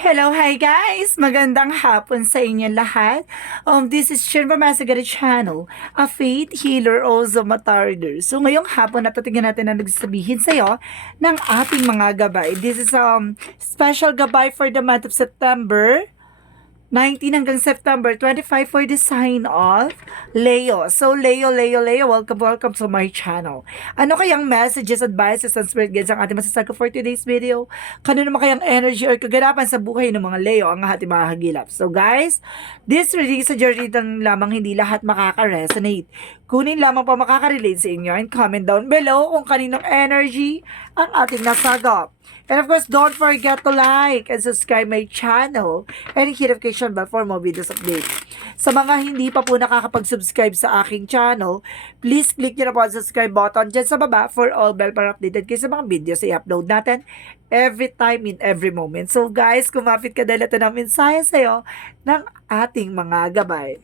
Hello, hi guys! Magandang hapon sa inyo lahat. This is Shirva Masagari Channel, a faith healer also matarder. So ngayong hapon natatigyan natin ang nagsasabihin sa'yo ng ating mga gabay. This is special gabay for the month of September 19 hanggang September 25 for the sign of Leo. So, Leo, welcome to my channel. Ano kayang messages, advices, and spirit guides ang ating masasagot for today's video? Kano naman kayang energy or kaganapan sa buhay ng mga Leo ang ating mga hagilap? So, guys, this reading sa journey lamang hindi lahat makaka-resonate. Kunin lamang pa makaka-relate sa inyo and comment down below kung kaninong energy ang ating nasagap. And of course, don't forget to like and subscribe my channel and hit notification bell for more videos update. Sa mga hindi pa po nakakapag-subscribe sa aking channel, please click nyo na po ang subscribe button dyan sa baba for all bell para updated kayo sa mga videos na i-upload natin every time in every moment. So guys, kumapit ka dahil ito ng mensahe sa'yo ng ating mga gabay.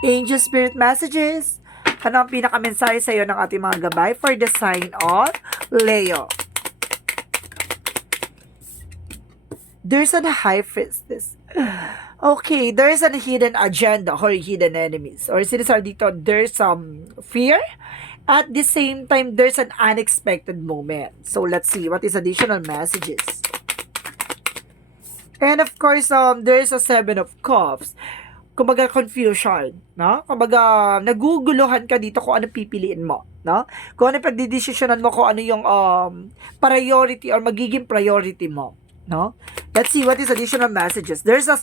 Angel Spirit Messages. Ano ang pinakamensahe sa iyo ng ating mga gabay for the sign of Leo? There's a high priestess. Okay, there's a hidden agenda or hidden enemies. Or sinasabi dito, there's some fear. At the same time, there's an unexpected moment. So, let's see what is additional messages. And of course, there's a 7 of cups. Kumbaga confusion, no? Kumbaga naguguluhan ka dito kung ano pipiliin mo, no? Kung ano pagdidesisyonan mo, kung ano yung priority or magiging priority mo, no? Let's see what is additional messages. There's a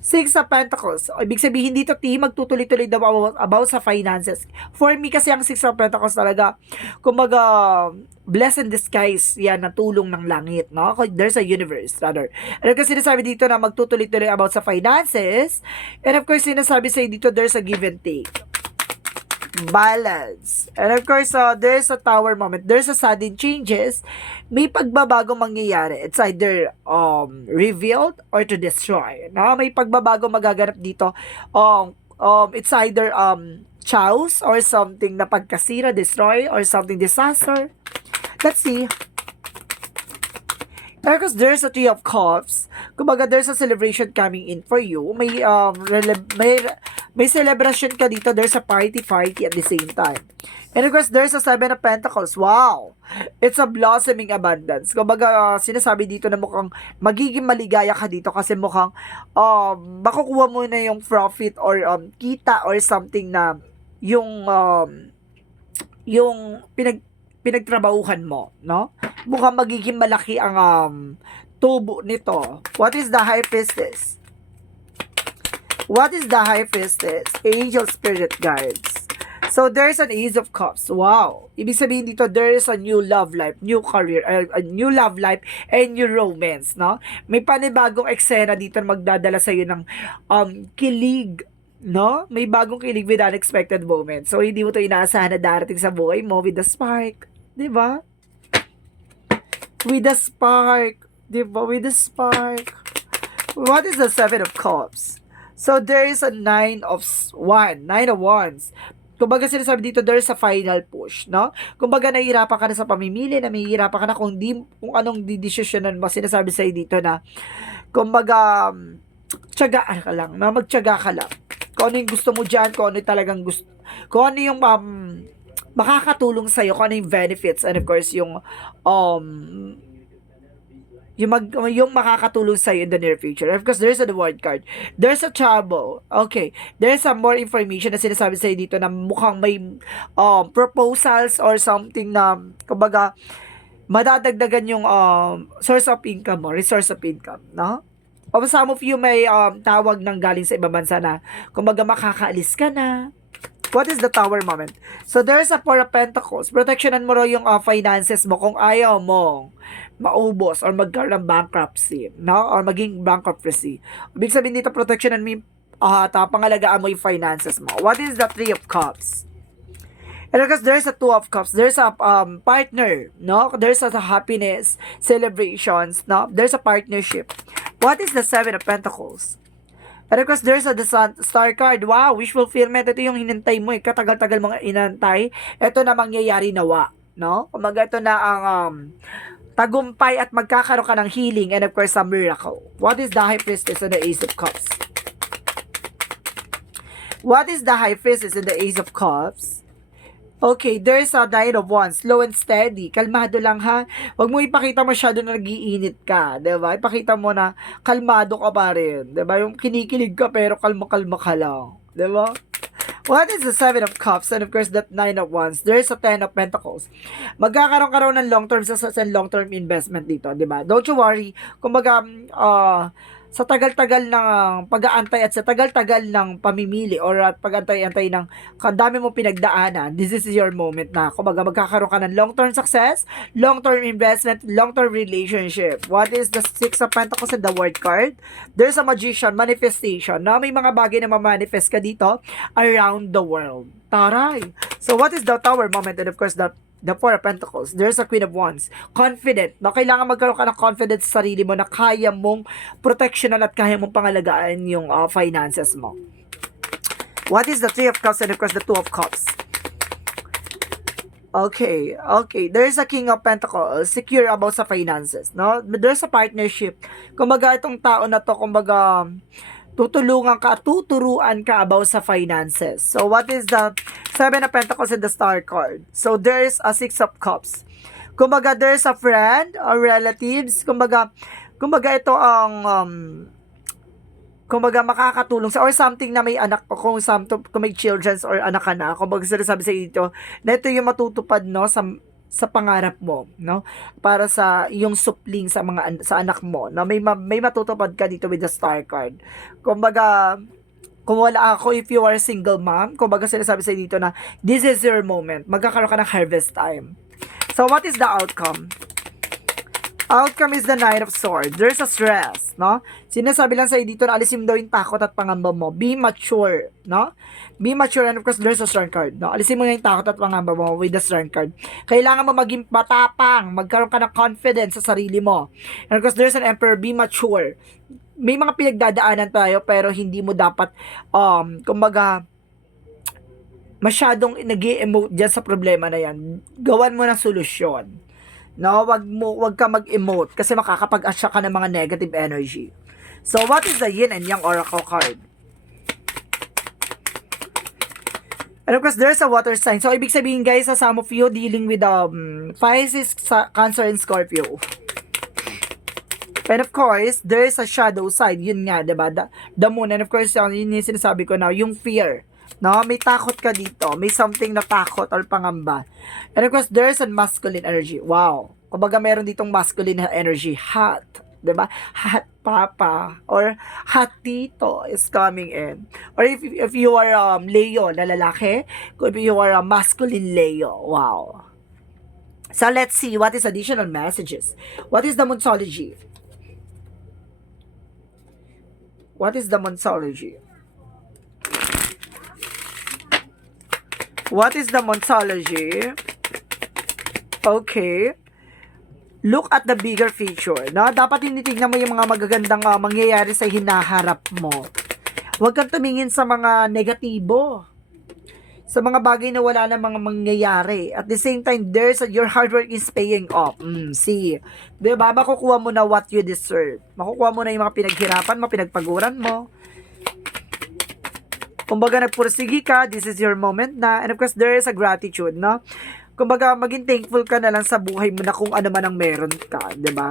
6 of Pentacles. Ibig sabihin dito, magtutuloy-tuloy daw about sa finances. For me kasi ang 6 of Pentacles talaga, kumbaga, bless in disguise, yan, na tulong ng langit, no? There's a universe, rather. And kasi sinasabi dito na magtutuloy-tuloy about sa finances. And of course, sinasabi sa'yo dito, there's a give and take. Balance. And of course, there's a tower moment. There's a sudden changes. May pagbabago mangyayari. It's either revealed or to destroy. No? May pagbabago magaganap dito. It's either chaos or something na pagkasira, destroy, or something disaster. Let's see. Because there's a 3 of cups. Kumbaga, there's a celebration coming in for you. May celebration ka dito. There's a party at the same time. And of course, there's a 7 of Pentacles. Wow! It's a blossoming abundance. Kumbaga, sinasabi dito na mukhang magiging maligaya ka dito kasi mukhang makukuha mo na yung profit or kita or something na yung pinagtrabahuhan mo, no? Mukhang magiging malaki ang tubo nito. What is the High Priestess? What is the High Priestess? Angel Spirit Guides. So, there's an Ace of Cups. Wow. Ibig sabihin dito, there is a new love life, new career, a new love life, and new romance, no? May panibagong eksena dito na magdadala sa iyo ng kilig, no? May bagong kilig with unexpected moments. So, hindi mo to inaasahan na darating sa buhay mo with the spark. Diba? With the spark. Diba? With the spark. What is the 7 of Cups? So, there is a 9 of Wands. Kumbaga sinasabi dito, there is a final push, no? Kumbaga nahihirapan ka na sa pamimili, nahihirapan ka na kung anong didesisyonan mo. Sinasabi sa'yo dito na, kumbaga, tiyagaan ka lang, no? Magtiyaga ka lang. Kung ano yung gusto mo dyan, kung ano yung talagang gusto, kung ano yung makakatulong sa'yo, kung ano yung benefits, and of course, yung makakatulong sa'yo in the near future. Of course, there's a word card. There's a trouble. Okay. There's some more information na sinasabi sa'yo dito na mukhang may proposals or something na, kumbaga, madadagdagan yung source of income mo, resource of income, no? O some of you may tawag ng galing sa ibang bansa na, kumbaga, makakaalis ka na. What is the tower moment? So, there's a 4 of Pentacles. Protectionan mo raw yung finances mo kung ayaw mong maubos or magkaroon ng bankruptcy, no? Or maging bankruptcy. Ibig sabihin dito, protectionan mo yung pangalagaan mo yung finances mo. What is the 3 of Cups? And because there's a 2 of Cups, there's a partner, no? There's a happiness, celebrations, no? There's a partnership. What is the 7 of Pentacles? And of course, there's a star card. Wow, wish fulfillment. Ito yung hinintay mo. Katagal-tagal mga inantay. Ito na mangyayari nawa. no? Kumbaga ito na ang tagumpay at magkakaroon ka ng healing and of course a miracle. What is the High Priestess and the Ace of Cups? What is the High Priestess and the Ace of Cups? Okay, there's a Nine of Wands. Slow and steady. Kalmado lang ha. Huwag mo ipakita masyado na nag-iinit ka. Diba? Ipakita mo na kalmado ka pa rin. Diba? Yung kinikilig ka pero kalma-kalma ka lang. Diba? What is the Seven of Cups? And of course, that Nine of Wands. There's a Ten of Pentacles. Magkakaroon ka raw ng long-term success and long-term investment dito. Diba? Don't you worry. Kumbaga, sa tagal-tagal ng pag-aantay at sa tagal-tagal ng pamimili or at pag-antay-antay ng dami mo pinagdaanan, this is your moment na kumbaga magkakaroon ka ng long-term success, long-term investment, long-term relationship. What is the Six of Pentacles and the World card? There's a Magician, manifestation, na may mga bagay na ma-manifest ka dito around the world. Taray! So what is the Tower moment? And of course, the Four of Pentacles. There's a Queen of Wands. Confident. No, kailangan magkaroon ka ng confidence sa sarili mo na kaya mong protectionan at kaya mong pangalagaan yung finances mo. What is the Three of Cups and of course the Two of Cups? Okay. There's a King of Pentacles. Secure about sa finances. No? There's a partnership. Kumbaga itong tao na to, kumbaga tutulungan ka, tuturuan ka about sa finances. So, what is the Seven of Pentacles and the Star card? So, there's a Six of Cups. Kumbaga, there's a friend or relatives. Kumbaga ito ang kumbaga makakatulong sa or something na may anak kung may children or anak ka na. Kumbaga sinasabi sa dito na ito yung matutupad no sa pangarap mo, no? Para sa yung supling sa sa anak mo, no? May matutupad ka dito with the Star card. Kumbaga, kung wala ako, if you are a single mom, kumbaga sinasabi sa dito na this is your moment. Magkakaroon ka ng harvest time. So, what is the outcome? Outcome is the Knight of Swords. There's a stress, no? Sinasabi lang sa'yo dito na alisin daw yung takot at pangamba mo. Be mature, no? Be mature and of course, there's a Strength card, no? Alisin mo yung takot at pangamba mo with the Strength card. Kailangan mo maging matapang, magkaroon ka ng confidence sa sarili mo. And of course, there's an Emperor. Be mature. May mga pinagdadaanan tayo pero hindi mo dapat, kumbaga, masyadong nag-i-emote dyan sa problema na yan. Gawan mo ng solusyon. No, wag ka mag-emote kasi makakapag-asya ka ng mga negative energy. So, what is the Yin and Yang Oracle card? And of course, there's a water sign. So, ibig sabihin guys, sa some of you dealing with Pisces, Cancer, and Scorpio. And of course, there is a shadow side. Yun nga, diba? The moon. And of course, yun yung sinasabi ko na, yung fear. No, may takot ka dito. May something na takot or pangamba. And of course, there's a masculine energy. Wow. Kumbaga meron ditong masculine energy. Hot. Diba? Hot papa. Or hot tito is coming in. Or if you are Leo na lalaki, if you are a masculine Leo. Wow. So let's see what is additional messages. What is the Monsology? What is the Monsology? What is the Monsology? Okay. Look at the bigger picture. No? Dapat tinitignan mo yung mga magagandang mangyayari sa hinaharap mo. Huwag kang tumingin sa mga negatibo. Sa mga bagay na wala na mga mangyayari. At the same time, your hard work is paying off. See? Diba? Makukuha mo na what you deserve. Makukuha mo na yung mga pinaghirapan mo, pinagpaguran mo. Kumbaga, nagpursigi ka, this is your moment na. And of course, there is a gratitude, no? Kumbaga, maging thankful ka na lang sa buhay mo na kung ano man ang meron ka, di ba?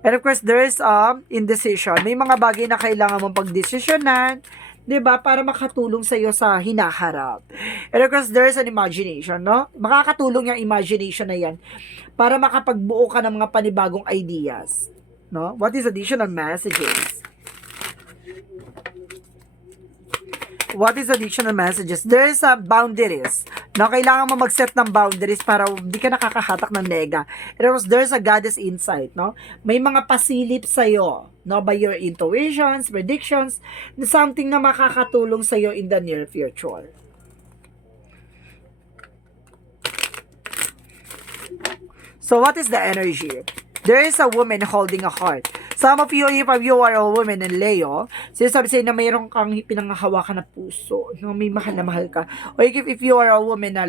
And of course, there is indecision. May mga bagay na kailangan mong pagdesisyonan, di ba? Para makatulong sa iyo sa hinaharap. And of course, there is an imagination, no? Makakatulong yung imagination na yan para makapagbuo ka ng mga panibagong ideas, no? What is additional messages? What is additional messages? There is a boundaries. No, kailangan mo mag-set ng boundaries para hindi ka nakakahatak ng nega. There's a goddess insight, no? May mga pasilip sa'yo, no? By your intuitions, predictions, something na makakatulong sa'yo in the near future. So, what is the energy? There is a woman holding a heart. Some of you, if you are a woman in Leo, sinasabi sa'yo na mayroon kang pinanghahawakan na puso, no? May mahal na mahal ka. O if you are a woman na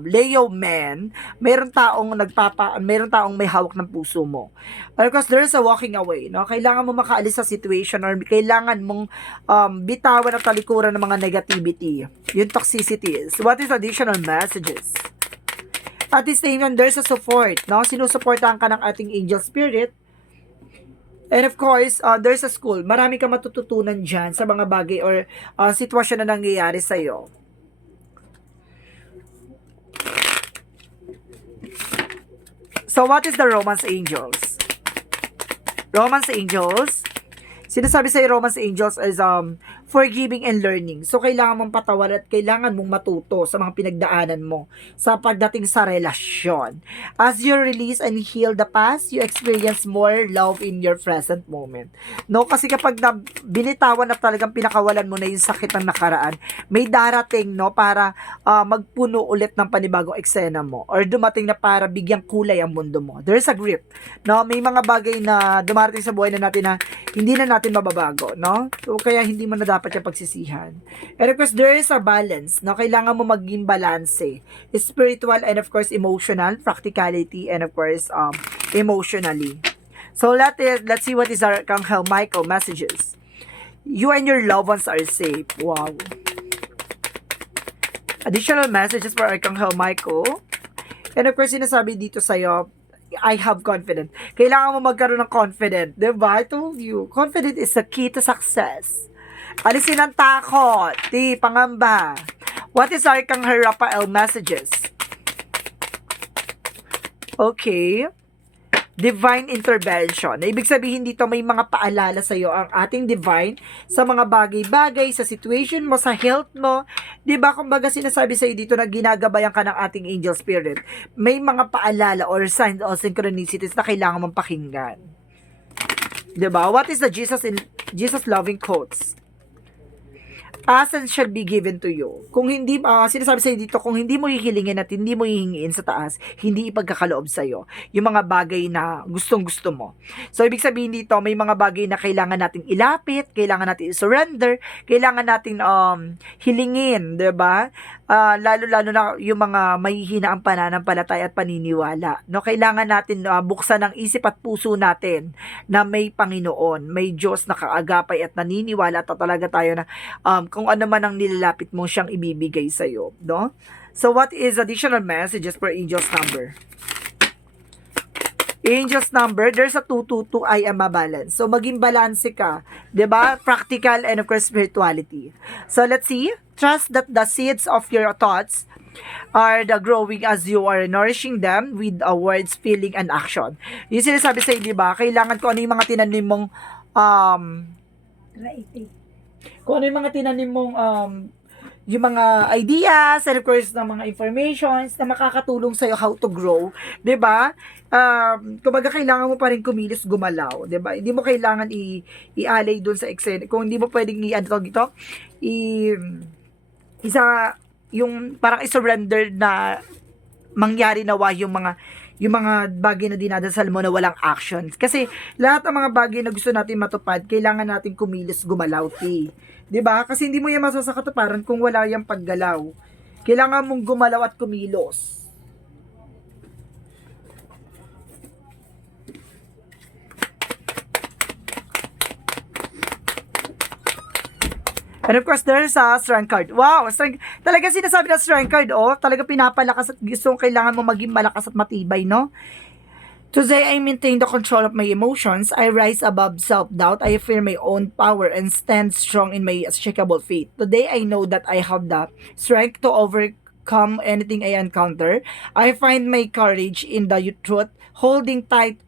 Leo man, mayroon taong may hawak ng puso mo. Because there's a walking away, no? Kailangan mo makaalis sa situation or kailangan mong bitawan ang talikuran ng mga negativity, yung toxicities. What is additional messages? At this time, there's a support, no? Sinusuportahan ka ng ating angel spirit. And of course, there's a school. Marami kang matututunan dyan sa mga bagay or sitwasyon na nangyayari sa'yo. So, what is the Romance Angels? Romance Angels, sinasabi sa Romance Angels is forgiving and learning. So, kailangan mong patawaran at kailangan mong matuto sa mga pinagdaanan mo sa pagdating sa relasyon. As you release and heal the past, you experience more love in your present moment. No? Kasi kapag binitawan na talagang pinakawalan mo na yung sakit ng nakaraan, may darating, no, para magpuno ulit ng panibagong eksena mo or dumating na para bigyang kulay ang mundo mo. There's a grip. No? May mga bagay na dumarating sa buhay na natin na hindi na natin mababago. No? So, kaya hindi mo na dapat yung pagsisihan. And of course, there is a balance. No? Kailangan mo maging balanse. Spiritual and of course, emotional, practicality, and of course, emotionally. So, let's see what is our Archangel Michael messages. You and your loved ones are safe. Wow. Additional messages for Archangel Michael. And of course, sinasabi dito sa'yo, I have confidence. Kailangan mo magkaroon ng confidence. Diba? I told you, confidence is the key to success. Alisin ang takot, pangamba. What is Archangel Raphael messages? Okay. Divine intervention. Ibig sabihin dito may mga paalala sa iyo ang ating divine sa mga bagay-bagay, sa situation mo, sa health mo. 'Di ba? Kumbaga sinasabi sa iyo dito na ginagabayan ka ng ating angel spirit. May mga paalala or signs or synchronicities na kailangan mong pakinggan. 'Di ba? What is the Jesus loving quotes? Ask and shall be given to you. Kung hindi, sinasabi sa'yo dito, kung hindi mo hihilingin at hindi mo hihingiin sa taas, hindi ipagkakaloob sa'yo yung mga bagay na gustong-gusto mo. So, ibig sabihin dito, may mga bagay na kailangan natin ilapit, kailangan natin surrender, kailangan natin hilingin, diba? Lalo-lalo na yung mga mahihina ang pananampalataya at paniniwala. No, kailangan natin buksan ang isip at puso natin na may Panginoon, may Diyos na kaagapay at naniniwala at talaga tayo na kung ano man ang nilalapit mo siyang ibibigay sa iyo, no? So what is additional messages for angels number? Angels number, there's a 222, I am a balance. So maging balanse ka, 'di ba? Practical and of course spirituality. So let's see. Trust that the seeds of your thoughts are the growing as you are nourishing them with words, feeling, and action. Yung sinasabi sa'yo, di ba? Kailangan ko ano yung mga tinanim mong kung ano yung mga tinanim mong yung mga ideas and of course na mga informations na makakatulong sa'yo how to grow, 'di ba? Kumbaga kailangan mo pa rin kumilos, gumalaw, 'di ba? Hindi mo kailangan i-alay doon sa eksena. Kung hindi mo pwedeng yung parang i-surrender na mangyari nawa yung mga bagay na dinadasal mo na walang action. Kasi lahat ng mga bagay na gusto natin matupad, kailangan natin kumilos, gumalaw, 'di ba? Kasi hindi mo yan masasakatuparan kung wala yung paggalaw. Kailangan mong gumalaw at kumilos. And of course, there's a strength card. Wow, strength. Talaga sinasabi na strength card, talaga pinapalakas at gusto kailangan mo maging malakas at matibay, no? Today, I maintain the control of my emotions. I rise above self-doubt. I affirm my own power and stand strong in my unshakable faith. Today, I know that I have the strength to overcome anything I encounter. I find my courage in the truth, holding tight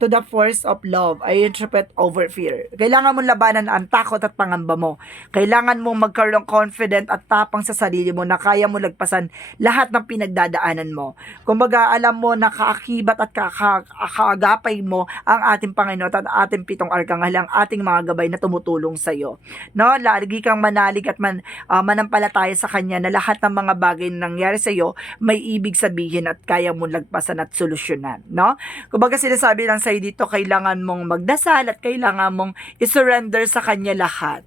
to the force of love. I interpret over fear. Kailangan mong labanan ang takot at pangamba mo. Kailangan mong magkaroon ng confident at tapang sa sarili mo na kaya mo lagpasan lahat ng pinagdadaanan mo. Kumbaga, alam mo na kaakibat at kaagapay mo ang ating Panginoon at ating pitong arkanghel, ang ating mga gabay na tumutulong sa iyo. No, lagi kang manalig at manampalataya sa Kanya na lahat ng mga bagay na nangyari sa iyo may ibig sabihin at kaya mo lagpasan at solusyonan. No? Kumbaga, sinasabi lang sa sa'yo dito, kailangan mong magdasal at kailangan mong isurrender sa Kanya lahat.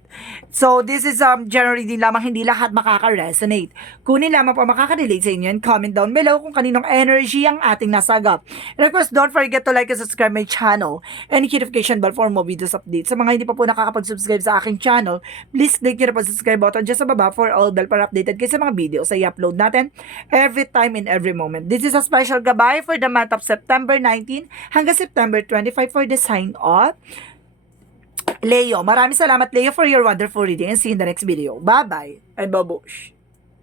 So, this is generally din lamang, hindi lahat makaka-resonate. Kunin lamang po makaka-relate sa inyo and comment down below kung kaninong energy ang ating nasagap. And of course, don't forget to like and subscribe my channel and hit notification bell for more videos updates. Sa mga hindi pa po nakakapag-subscribe sa aking channel, please click nyo na po subscribe button dyan sa baba for all bell para updated kayo sa mga videos ay upload natin every time in every moment. This is a special gabay for the month of September 19 hanggang September 25 for the sign of Leo. Maraming salamat, Leo, for your wonderful reading and see you in the next video. Bye-bye and babush!